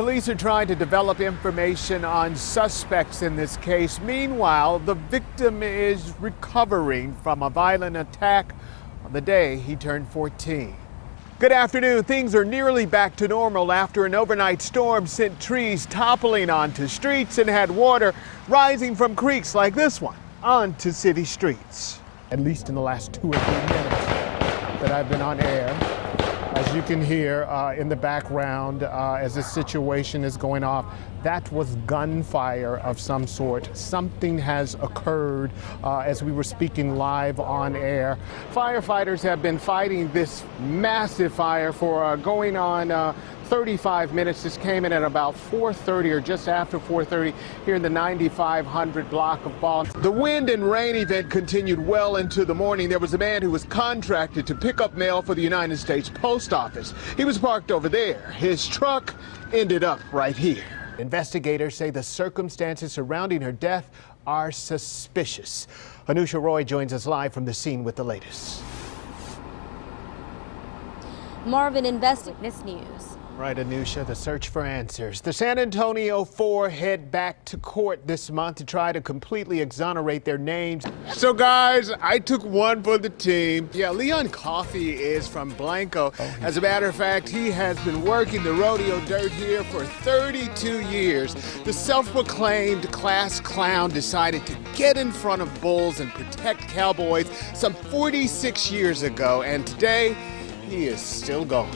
Police are trying to develop information on suspects in this case. Meanwhile, the victim is recovering from a violent attack on the day he turned 14. Good afternoon. Things are nearly back to normal after an overnight storm sent trees toppling onto streets and had water rising from creeks like this one onto city streets. At least in the last 2 or 3 minutes that I've been on air. As you can hear in the background as this situation is going off, that was gunfire of some sort. Something has occurred as we were speaking live on air. Firefighters have been fighting this massive fire for going on 35 minutes. This came in at about 4:30 or just after 4:30 here in the 9500 block of Boston. The wind and rain event continued well into the morning. There was a man who was contracted to pick up mail for the United States Post Office. He was parked over there. His truck ended up right here. Investigators say the circumstances surrounding her death are suspicious. Anusha Roy joins us live from the scene with the latest. Marvin investigates this news. Right, Anusha, the search for answers. The San Antonio Four head back to court this month to try to completely exonerate their names. So, guys, I took one for the team. Yeah, Leon Coffey is from Blanco. As a matter of fact, he has been working the rodeo dirt here for 32 years. The self-proclaimed class clown decided to get in front of bulls and protect cowboys some 46 years ago, and today he is still going.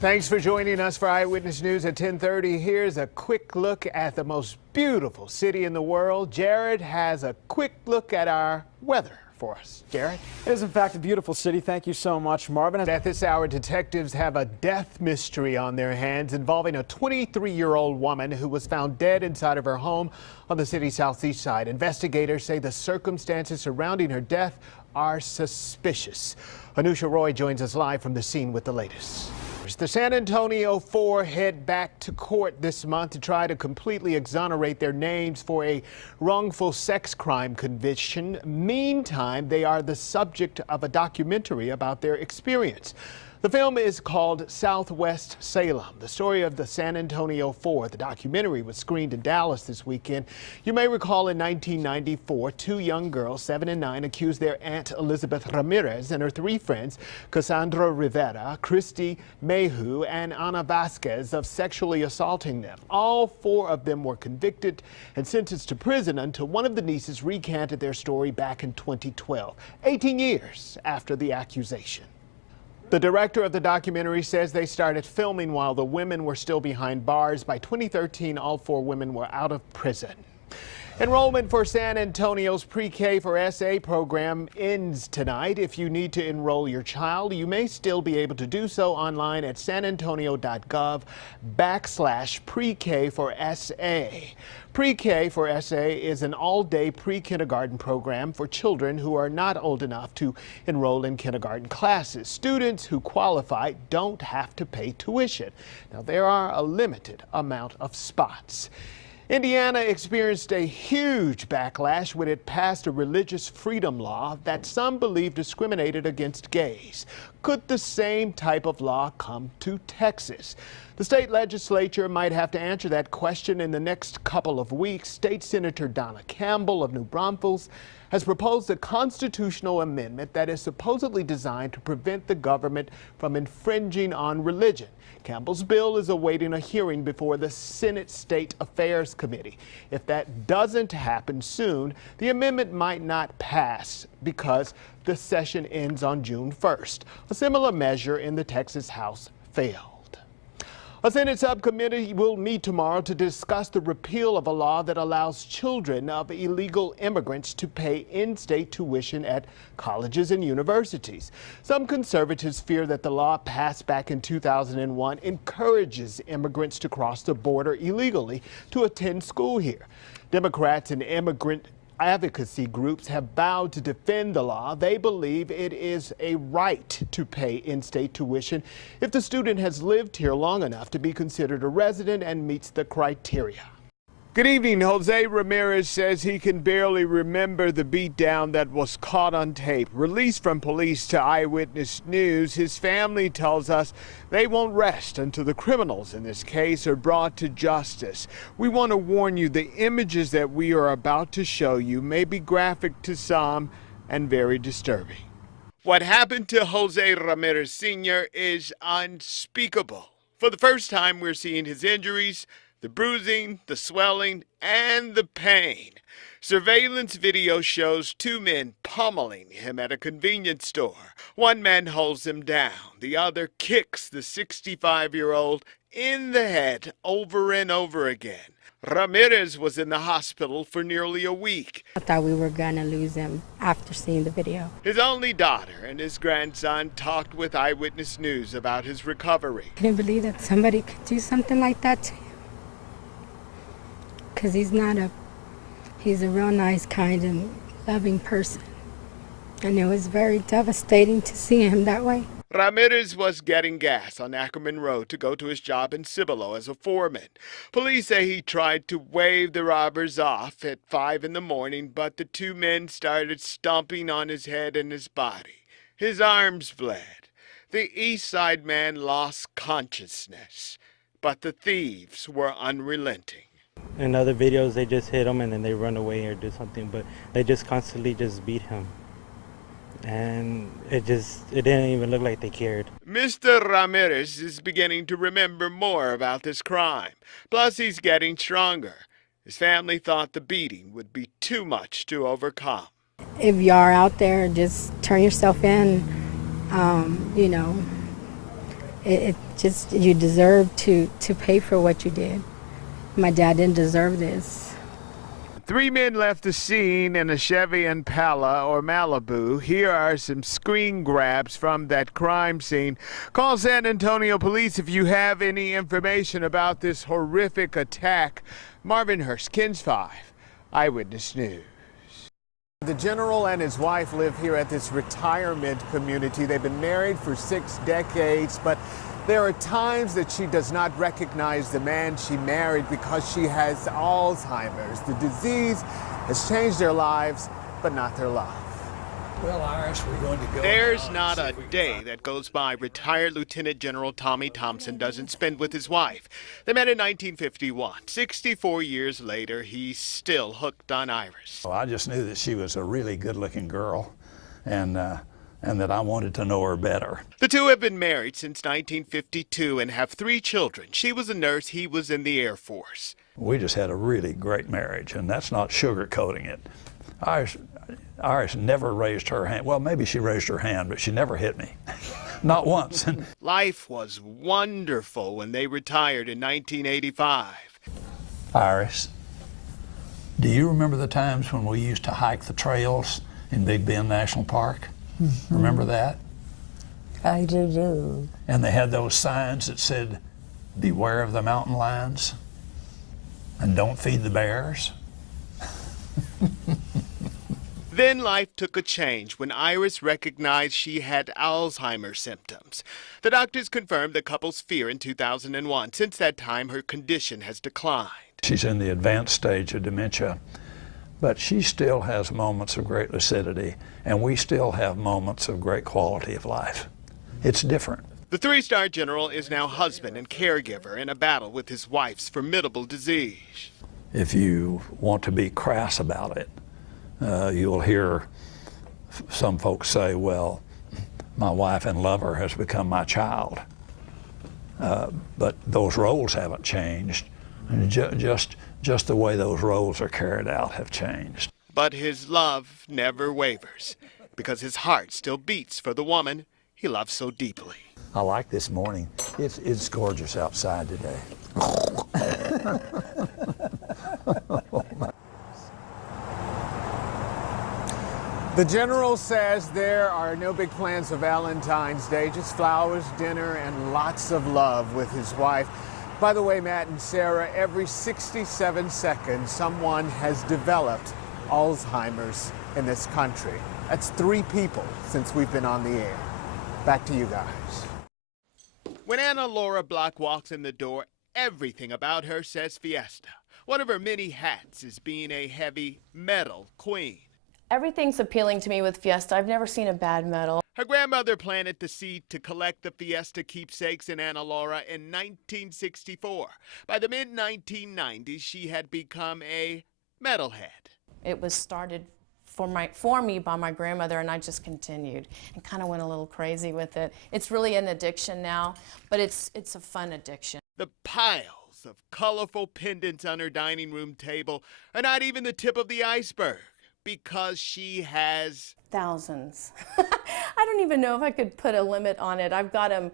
Thanks for joining us for Eyewitness News at 10:30. Here's a quick look at the most beautiful city in the world. Jared has a quick look at our weather for us. Jared? It is, in fact, a beautiful city. Thank you so much, Marvin. At this hour, detectives have a death mystery on their hands involving a 23-year-old woman who was found dead inside of her home on the city's southeast side. Investigators say the circumstances surrounding her death are suspicious. Anusha Roy joins us live from the scene with the latest. The San Antonio Four head back to court this month to try to completely exonerate their names for a wrongful sex crime conviction. Meantime, they are the subject of a documentary about their experience. The film is called Southwest Salem, the story of the San Antonio Four. The documentary was screened in Dallas this weekend. You may recall in 1994, 2 young girls, 7 and 9, accused their aunt Elizabeth Ramirez and her 3 friends, Cassandra Rivera, Christy Mayhew, and Ana Vasquez, of sexually assaulting them. All 4 of them were convicted and sentenced to prison until one of the nieces recanted their story back in 2012, 18 years after the accusation. The director of the documentary says they started filming while the women were still behind bars. By 2013, all 4 women were out of prison. Enrollment for San Antonio's Pre-K for SA program ends tonight. If you need to enroll your child, you may still be able to do so online at sanantonio.gov/Pre-K for SA. Pre-K for SA is an all-day pre-kindergarten program for children who are not old enough to enroll in kindergarten classes. Students who qualify don't have to pay tuition. Now, there are a limited amount of spots. Indiana experienced a huge backlash when it passed a religious freedom law that some believe discriminated against gays. Could the same type of law come to Texas? The state legislature might have to answer that question in the next couple of weeks. State Senator Donna Campbell of New Braunfels has proposed a constitutional amendment that is supposedly designed to prevent the government from infringing on religion. Campbell's bill is awaiting a hearing before the Senate State Affairs Committee. If that doesn't happen soon, the amendment might not pass because the session ends on June 1st. A similar measure in the Texas House failed. A Senate subcommittee will meet tomorrow to discuss the repeal of a law that allows children of illegal immigrants to pay in-state tuition at colleges and universities. Some conservatives fear that the law passed back in 2001 encourages immigrants to cross the border illegally to attend school here. Democrats and immigrant advocacy groups have vowed to defend the law. They believe it is a right to pay in-state tuition if the student has lived here long enough to be considered a resident and meets the criteria. Good evening. Jose Ramirez says he can barely remember the beatdown that was caught on tape. Released from police to Eyewitness News, his family tells us they won't rest until the criminals in this case are brought to justice. We want to warn you the images that we are about to show you may be graphic to some and very disturbing. What happened to Jose Ramirez Sr. is unspeakable. For the first time, we're seeing his injuries, the bruising, the swelling, and the pain. Surveillance video shows two men pummeling him at a convenience store. One man holds him down. The other kicks the 65-year-old in the head over and over again. Ramirez was in the hospital for nearly a week. I thought we were going to lose him after seeing the video. His only daughter and his grandson talked with Eyewitness News about his recovery. I couldn't believe that somebody could do something like that to him. Because he's a real nice, kind, and loving person. And it was very devastating to see him that way. Ramirez was getting gas on Ackerman Road to go to his job in Cibolo as a foreman. Police say he tried to wave the robbers off at 5 in the morning, but the two men started stomping on his head and his body. His arms bled. The East Side man lost consciousness, but the thieves were unrelenting. In other videos, they just hit him and then they run away or do something, but they just constantly just beat him. And it didn't even look like they cared. Mr. Ramirez is beginning to remember more about this crime. Plus, he's getting stronger. His family thought the beating would be too much to overcome. If you are out there, just turn yourself in. You deserve to pay for what you did. My dad didn't deserve this. 3 men left the scene in a Chevy Impala or Malibu. Here are some screen grabs from that crime scene. Call San Antonio Police if you have any information about this horrific attack. Marvin Hurst, KENS 5, Eyewitness News. The general and his wife live here at this retirement community. They've been married for 6 decades, but there are times that she does not recognize the man she married because she has Alzheimer's. The disease has changed their lives, but not their life. Well, Iris, we're going to go. There's not a day that goes by retired Lieutenant General Tommy Thompson doesn't spend with his wife. They met in 1951. 64 years later, he's still hooked on Iris. Well, I just knew that she was a really good-looking girl, and that I wanted to know her better. The two have been married since 1952 and have 3 children. She was a nurse, he was in the Air Force. We just had a really great marriage, and that's not sugarcoating it. Iris never raised her hand. Well, maybe she raised her hand, but she never hit me. Not once. Life was wonderful when they retired in 1985. Iris, do you remember the times when we used to hike the trails in Big Bend National Park? Mm-hmm. Remember that? I do. And they had those signs that said, "Beware of the mountain lions," and "Don't feed the bears." Then life took a change when Iris recognized she had Alzheimer's symptoms. The doctors confirmed the couple's fear in 2001. Since that time, her condition has declined. She's in the advanced stage of dementia, but she still has moments of great lucidity, and we still have moments of great quality of life. It's different. The 3-star general is now husband and caregiver in a battle with his wife's formidable disease. If you want to be crass about it, you'll hear some folks say, well, my wife and lover has become my child. But those roles haven't changed. Just the way those roles are carried out have changed. But his love never wavers because his heart still beats for the woman he loves so deeply. I like this morning. It's gorgeous outside today. The general says there are no big plans for Valentine's Day, just flowers, dinner, and lots of love with his wife. By the way, Matt and Sarah, every 67 seconds, someone has developed Alzheimer's in this country. That's 3 people since we've been on the air. Back to you guys. When Anna Laura Block walks in the door, everything about her says Fiesta. One of her many hats is being a heavy metal queen. Everything's appealing to me with Fiesta. I've never seen a bad medal. Her grandmother planted the seed to collect the Fiesta keepsakes in Ana Laura in 1964. By the mid-1990s, she had become a metalhead. It was started for me by my grandmother, and I just continued and kind of went a little crazy with it. It's really an addiction now, but it's a fun addiction. The piles of colorful pendants on her dining room table are not even the tip of the iceberg, because she has thousands. I don't even know if I could put a limit on it. I've got them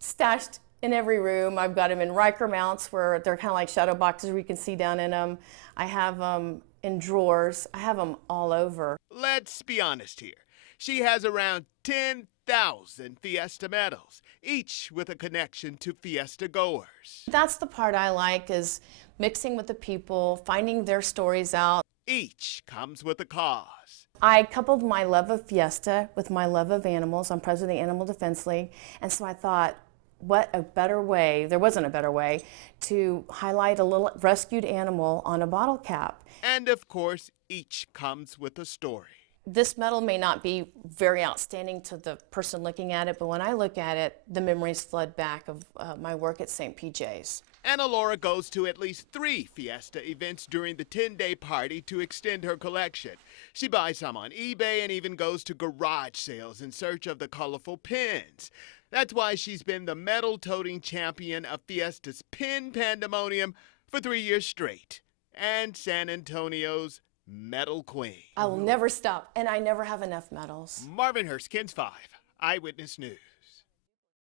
stashed in every room. I've got them in Riker mounts where they're kind of like shadow boxes where you can see down in them. I have them in drawers. I have them all over. Let's be honest here. She has around 10,000 Fiesta medals, each with a connection to Fiesta goers. That's the part I like, is mixing with the people, finding their stories out. Each comes with a cause. I coupled my love of Fiesta with my love of animals. I'm president of the Animal Defense League, and so I thought, what a better way, there wasn't a better way, to highlight a little rescued animal on a bottle cap. And of course, each comes with a story. This medal may not be very outstanding to the person looking at it, but when I look at it, the memories flood back of my work at St. PJ's. Ana Laura goes to at least 3 Fiesta events during the 10-day party to extend her collection. She buys some on eBay and even goes to garage sales in search of the colorful pins. That's why she's been the medal-toting champion of Fiesta's Pin Pandemonium for 3 years straight, and San Antonio's Medal Queen. I will never stop, and I never have enough medals. Marvin Hurst, KENS 5 Eyewitness News.